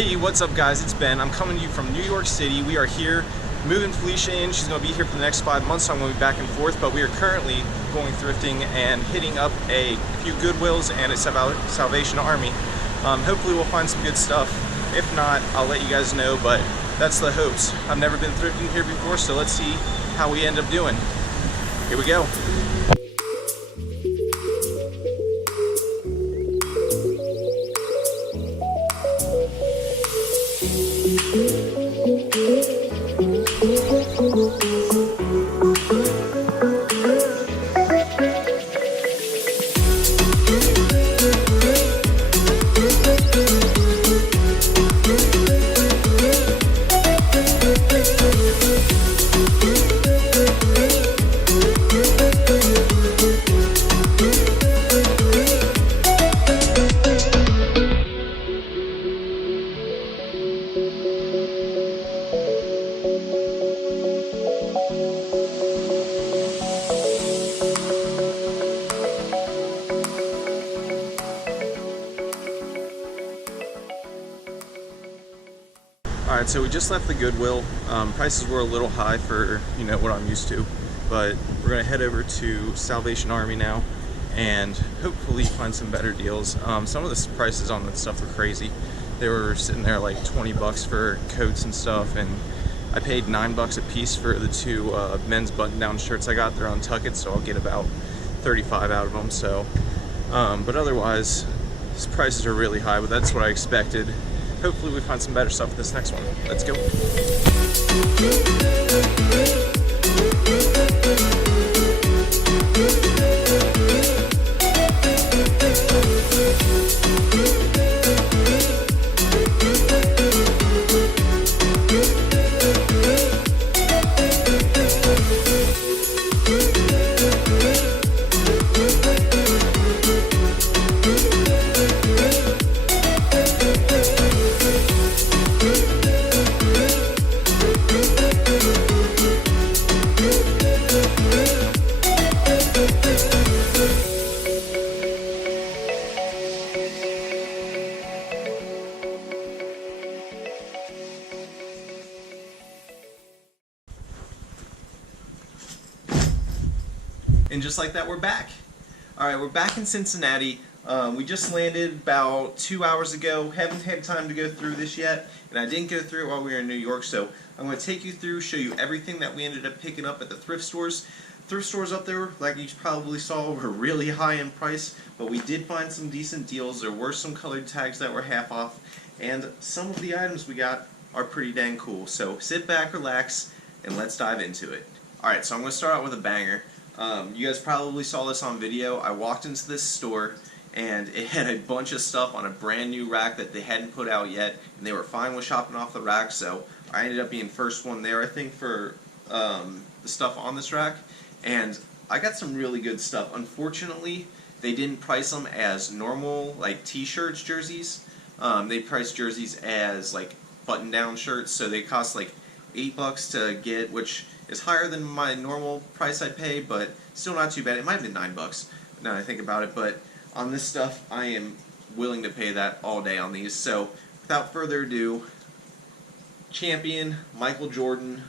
Hey, what's up guys? It's Ben. I'm coming to you from New York City. We are here moving Felicia in. She's going to be here for the next 5 months, so I'm going to be back and forth, but we are currently going thrifting and hitting up a few Goodwills and a Salvation Army. Hopefully we'll find some good stuff. If not, I'll let you guys know, but that's the hopes. I've never been thrifting here before, so let's see how we end up doing. Here we go. Alright, so we just left the Goodwill. Prices were a little high for, what I'm used to, but we're going to head over to Salvation Army now and hopefully find some better deals. Some of the prices on the stuff were crazy. They were sitting there like 20 bucks for coats and stuff, and I paid $9 a piece for the two men's button-down shirts I got. They're Untuckit, so I'll get about 35 out of them. So, but otherwise, these prices are really high, but that's what I expected. Hopefully we find some better stuff this next one. Let's go. And just like that, we're back. Alright, we're back in Cincinnati. We just landed about 2 hours ago. Haven't had time to go through this yet, and I didn't go through it while we were in New York, so I'm going to take you through, show you everything that we ended up picking up at the thrift stores. Thrift stores up there, like you probably saw, were really high in price, but we did find some decent deals. There were some colored tags that were half off, and some of the items we got are pretty dang cool. So sit back, relax, and let's dive into it. Alright, so I'm going to start out with a banger. You guys probably saw this on video. I walked into this store and it had a bunch of stuff on a brand new rack that they hadn't put out yet, and they were fine with shopping off the rack, so I ended up being first one there, I think, for the stuff on this rack, and I got some really good stuff. Unfortunately, they didn't price them as normal, like t-shirts, jerseys. They priced jerseys as like button-down shirts, so they cost like $8 to get, which is higher than my normal price I pay, but still not too bad. It might have been $9 now that I think about it, but on this stuff I am willing to pay that all day on these. So without further ado, Champion Michael Jordan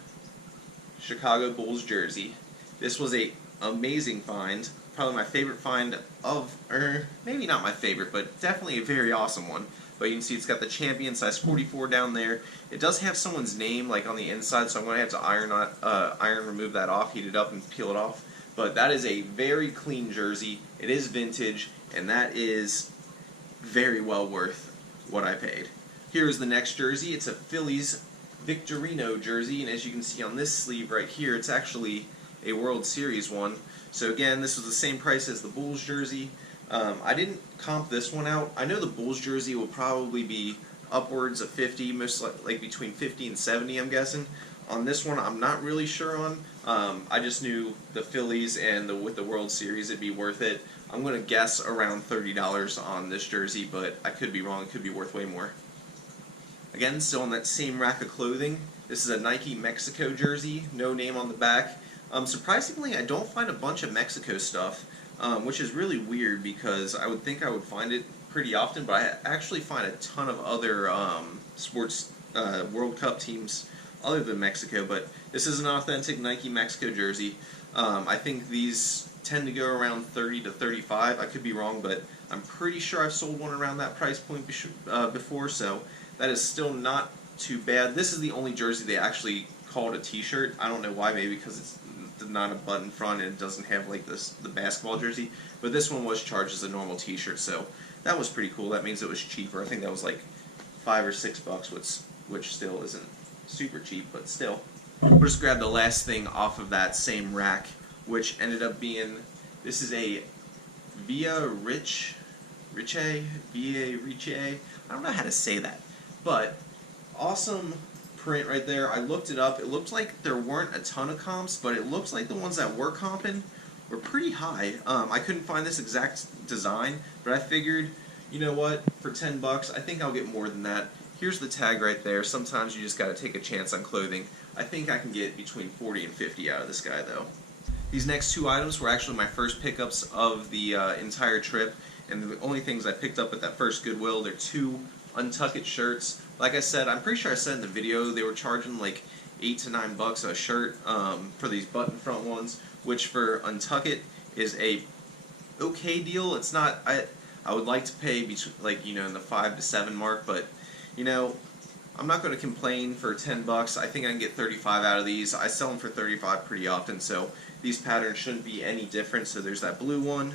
Chicago Bulls jersey. This was a amazing find, probably my favorite find of, or maybe not my favorite, but definitely a very awesome one. But you can see it's got the Champion size 44 down there. It does have someone's name like on the inside, so I'm going to have to remove that off, heat it up, and peel it off. But that is a very clean jersey. It is vintage, and that is very well worth what I paid. Here's the next jersey. It's a Phillies Victorino jersey, and as you can see on this sleeve right here, it's actually a World Series one. So again, this was the same price as the Bulls jersey. I didn't comp this one out. I know the Bulls jersey will probably be upwards of 50, most like between 50 and 70, I'm guessing. On this one, I'm not really sure on. I just knew the Phillies and with the World Series, it'd be worth it. I'm going to guess around $30 on this jersey, but I could be wrong. It could be worth way more. Again, still on that same rack of clothing. This is a Nike Mexico jersey, no name on the back. Surprisingly, I don't find a bunch of Mexico stuff, which is really weird because I would think I would find it pretty often, but I actually find a ton of other sports World Cup teams other than Mexico. But this is an authentic Nike Mexico jersey. I think these tend to go around 30 to 35. I could be wrong, but I'm pretty sure I've sold one around that price point before, so that is still not too bad. This is the only jersey they actually called a t-shirt. I don't know why, maybe because it's not a button front and it doesn't have like the basketball jersey, but this one was charged as a normal t-shirt, so that was pretty cool. That means it was cheaper. I think that was like $5 or $6, which still isn't super cheap, but still. We'll just grab the last thing off of that same rack, which ended up being, this is a Via Riche, I don't know how to say that, but awesome print right there. I looked it up. It looked like there weren't a ton of comps, but it looks like the ones that were comping were pretty high. I couldn't find this exact design, but I figured, you know what, for $10, I think I'll get more than that. Here's the tag right there. Sometimes you just got to take a chance on clothing. I think I can get between 40 and 50 out of this guy, though. These next two items were actually my first pickups of the entire trip, and the only things I picked up at that first Goodwill. They're two Untuckit shirts. Like I said, I'm pretty sure I said in the video they were charging like $8 to $9 a shirt for these button front ones, which for Untuckit is a okay deal. It's not. I would like to pay between, like, you know, in the 5 to 7 mark, but you know, I'm not going to complain for $10. I think I can get 35 out of these. I sell them for 35 pretty often, so these patterns shouldn't be any different. So there's that blue one.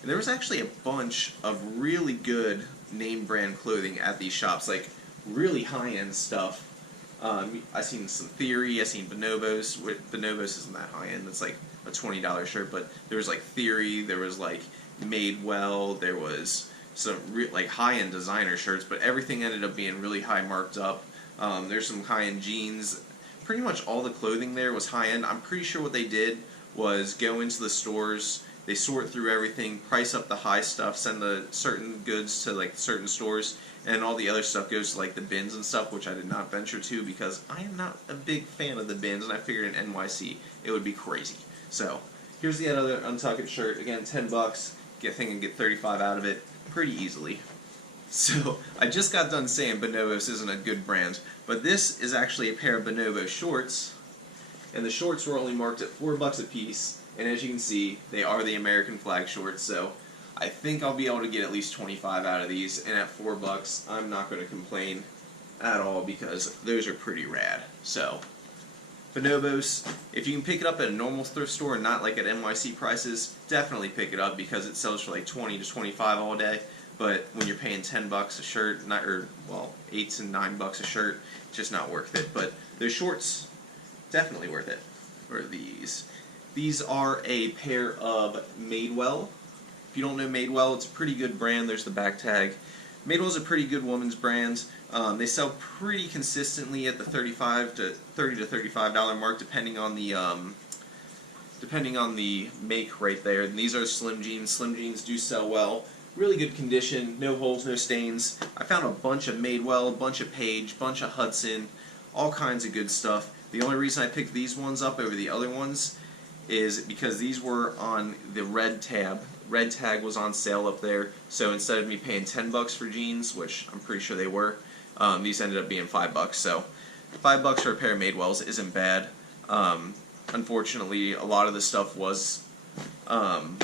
And there was actually a bunch of really good name brand clothing at these shops, like really high-end stuff. I seen some Theory, I seen Bonobos. Bonobos isn't that high-end, it's like a $20 shirt, but there was like Theory, there was like Madewell, there was some like high-end designer shirts, but everything ended up being really high marked up. There's some high-end jeans. Pretty much all the clothing there was high-end. I'm pretty sure what they did was go into the stores, they sort through everything, price up the high stuff, send the certain goods to like certain stores, and all the other stuff goes to like the bins and stuff, which I did not venture to because I am not a big fan of the bins, and I figured in NYC it would be crazy. So here's the other Untuckit shirt. Again, $10. I think I can get 35 out of it pretty easily. So I just got done saying Bonobos isn't a good brand, but this is actually a pair of Bonobo shorts, and the shorts were only marked at $4 a piece. And as you can see, they are the American flag shorts, so I think I'll be able to get at least 25 out of these, and at $4, I'm not going to complain at all because those are pretty rad. So, Bonobos, if you can pick it up at a normal thrift store and not like at NYC prices, definitely pick it up because it sells for like 20 to 25 all day. But when you're paying $10 a shirt, well, $8 to $9 a shirt, it's just not worth it. But those shorts, definitely worth it. For these. These are a pair of Madewell. If you don't know Madewell, it's a pretty good brand. There's the back tag. Madewell's a pretty good women's brand. They sell pretty consistently at the $30 to $35 mark, depending on the make right there. And these are slim jeans. Slim jeans do sell well. Really good condition, no holes, no stains. I found a bunch of Madewell, a bunch of Page, a bunch of Hudson, all kinds of good stuff. The only reason I picked these ones up over the other ones is because these were on the red tab. Red tag was on sale up there, so instead of me paying $10 for jeans, which I'm pretty sure they were, these ended up being $5. So $5 for a pair of Madewells isn't bad. Unfortunately, a lot of the stuff was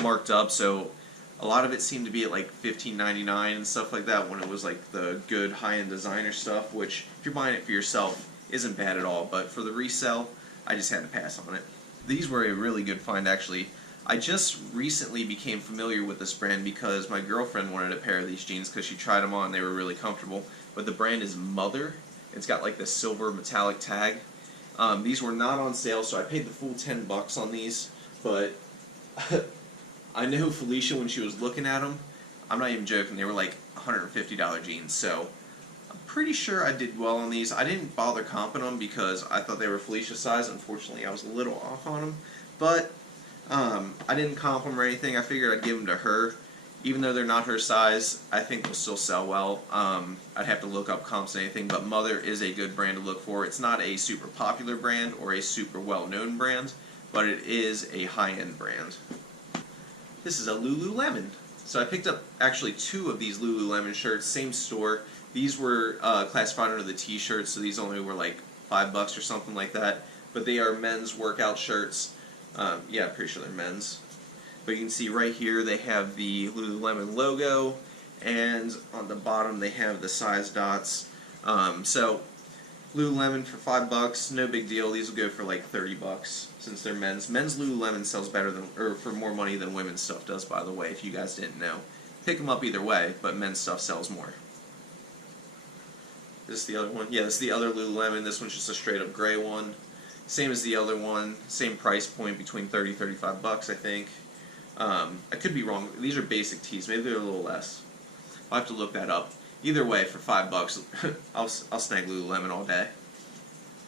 marked up, so a lot of it seemed to be at like $15.99 and stuff like that when it was like the good high-end designer stuff, which if you're buying it for yourself isn't bad at all, but for the resale, I just had to pass on it. These were a really good find, actually. I just recently became familiar with this brand because my girlfriend wanted a pair of these jeans because she tried them on and they were really comfortable. But the brand is Mother. It's got like this silver metallic tag. These were not on sale, so I paid the full $10 on these. But I know Felicia, when she was looking at them, I'm not even joking, they were like $150 jeans. So I'm pretty sure I did well on these. I didn't bother comping them because I thought they were Felicia's size. Unfortunately, I was a little off on them. But I didn't comp them or anything. I figured I'd give them to her. Even though they're not her size, I think they'll still sell well. I'd have to look up comps and anything, but Mother is a good brand to look for. It's not a super popular brand or a super well-known brand, but it is a high-end brand. This is a Lululemon. So I picked up actually 2 of these Lululemon shirts, same store. These were classified under the t-shirts, so these only were like $5 or something like that. But they are men's workout shirts. Yeah, I'm pretty sure they're men's. But you can see right here they have the Lululemon logo, and on the bottom they have the size dots. So Lululemon for $5, no big deal. These will go for like $30 since they're men's. Men's Lululemon sells better than, or for more money than women's stuff does, by the way, if you guys didn't know. Pick them up either way, but men's stuff sells more. This is the other one. Yeah, this is the other Lululemon. This one's just a straight up gray one. Same as the other one. Same price point, between $30 $35, I think. I could be wrong. These are basic tees. Maybe they're a little less. I'll have to look that up. Either way, for $5, I'll snag Lululemon all day.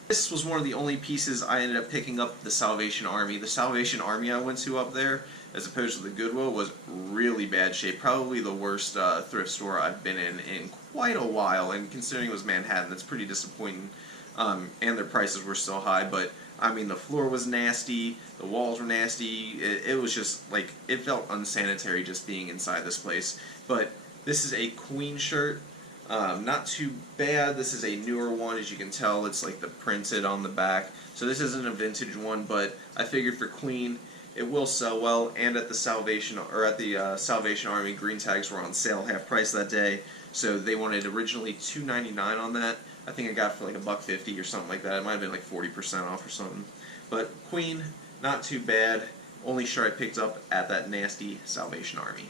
This was one of the only pieces I ended up picking up, the Salvation Army. The Salvation Army I went to up there, as opposed to the Goodwill, was really bad shape. Probably the worst thrift store I've been in quite a while, and considering it was Manhattan, that's pretty disappointing. And their prices were so high, but I mean, the floor was nasty, the walls were nasty, it was just, like, it felt unsanitary just being inside this place. But this is a Queen shirt, not too bad. This is a newer one, as you can tell, it's like the printed on the back. So this isn't a vintage one, but I figured for Queen, it will sell well, and at the Salvation Army, green tags were on sale, half price that day, so they wanted originally $2.99 on that. I think I got it for like $1.50 or something like that. It might have been like 40% off or something. But Queen, not too bad. Only shirt I picked up at that nasty Salvation Army.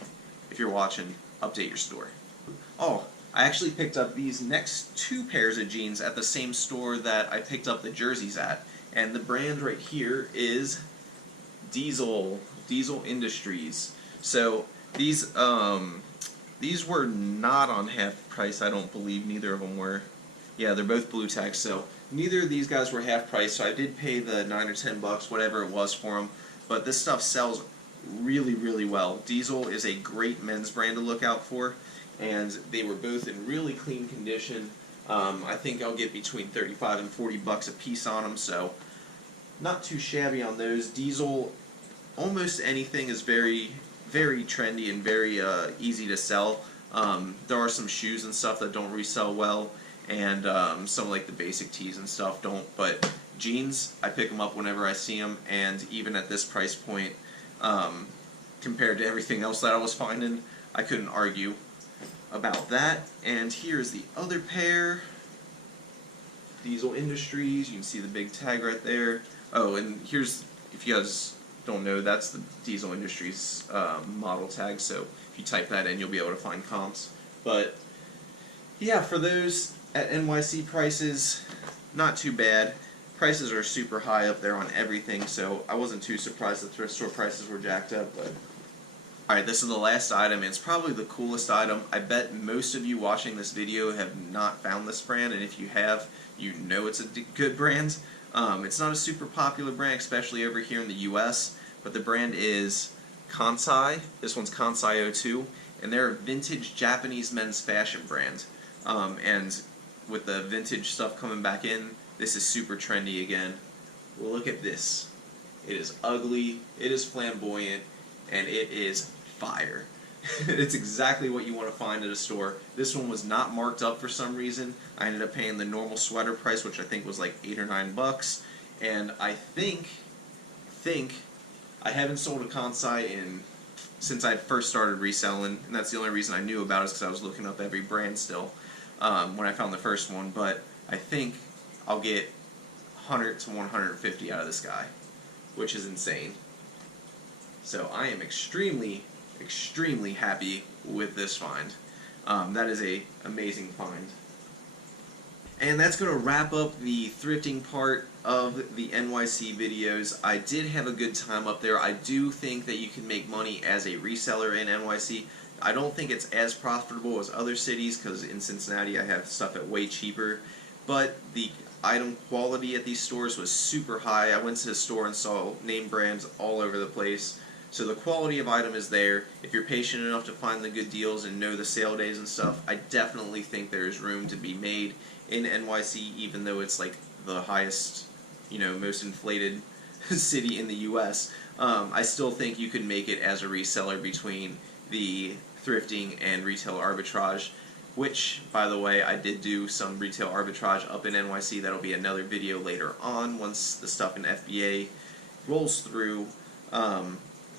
If you're watching, update your store. Oh, I actually picked up these next 2 pairs of jeans at the same store that I picked up the jerseys at. And the brand right here is Diesel Industries. So these were not on half price, I don't believe. Neither of them were. Yeah, they're both blue tags, so neither of these guys were half price, so I did pay the $9 or $10, whatever it was for them. But this stuff sells really, really well. Diesel is a great men's brand to look out for, and they were both in really clean condition. I think I'll get between $35 and $40 a piece on them, so not too shabby on those. Diesel, almost anything is very, very trendy and very easy to sell. There are some shoes and stuff that don't resell well, and some like the basic tees and stuff don't, but jeans, I pick them up whenever I see them, and even at this price point, compared to everything else that I was finding, I couldn't argue about that. And here's the other pair, Diesel Industries. You can see the big tag right there. Oh, and here's, if you guys don't know, that's the Diesel Industries model tag, so if you type that in, you'll be able to find comps. But yeah, for those at NYC prices, not too bad. Prices are super high up there on everything, so I wasn't too surprised the thrift store prices were jacked up. But alright, this is the last item. It's probably the coolest item. I bet most of you watching this video have not found this brand, and if you have, you know it's a good brand. It's not a super popular brand, especially over here in the US, but the brand is Kansai. This one's Kansai 02, and they're a vintage Japanese men's fashion brand. And with the vintage stuff coming back in, this is super trendy again. Well, look at this. It is ugly, it is flamboyant, and it is fire. It's exactly what you want to find at a store. This one was not marked up for some reason. I ended up paying the normal sweater price, which I think was like $8 or $9, and I think I haven't sold a Kansai since I first started reselling, and that's the only reason I knew about it, is because I was looking up every brand still when I found the first one. But I think I'll get 100 to 150 out of this guy, which is insane. So I am extremely happy with this find. That is a amazing find. And that's going to wrap up the thrifting part of the NYC videos. I did have a good time up there. I do think that you can make money as a reseller in NYC. I don't think it's as profitable as other cities, because in Cincinnati I have stuff at way cheaper, but the item quality at these stores was super high. I went to the store and saw name brands all over the place. So the quality of item is there. If you're patient enough to find the good deals and know the sale days and stuff, I definitely think there's room to be made in NYC, even though it's like the highest, most inflated city in the US. I still think you can make it as a reseller between the thrifting and retail arbitrage, which, by the way, I did do some retail arbitrage up in NYC. That'll be another video later on once the stuff in FBA rolls through.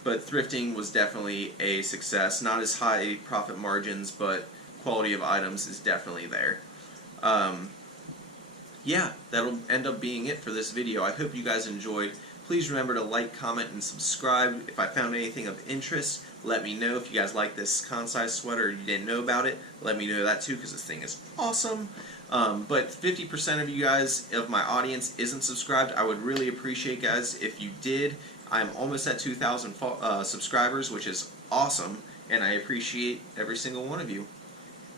But thrifting was definitely a success. Not as high profit margins, but quality of items is definitely there. Yeah, that'll end up being it for this video. I hope you guys enjoyed. Please remember to like, comment, and subscribe. If I found anything of interest, let me know. If you guys like this concise sweater or you didn't know about it, let me know that too, because this thing is awesome. But 50% of you guys, of my audience, isn't subscribed. I would really appreciate, guys, if you did. I'm almost at 2,000 subscribers, which is awesome, and I appreciate every single one of you.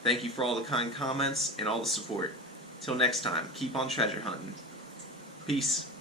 Thank you for all the kind comments and all the support. Till next time, keep on treasure hunting. Peace.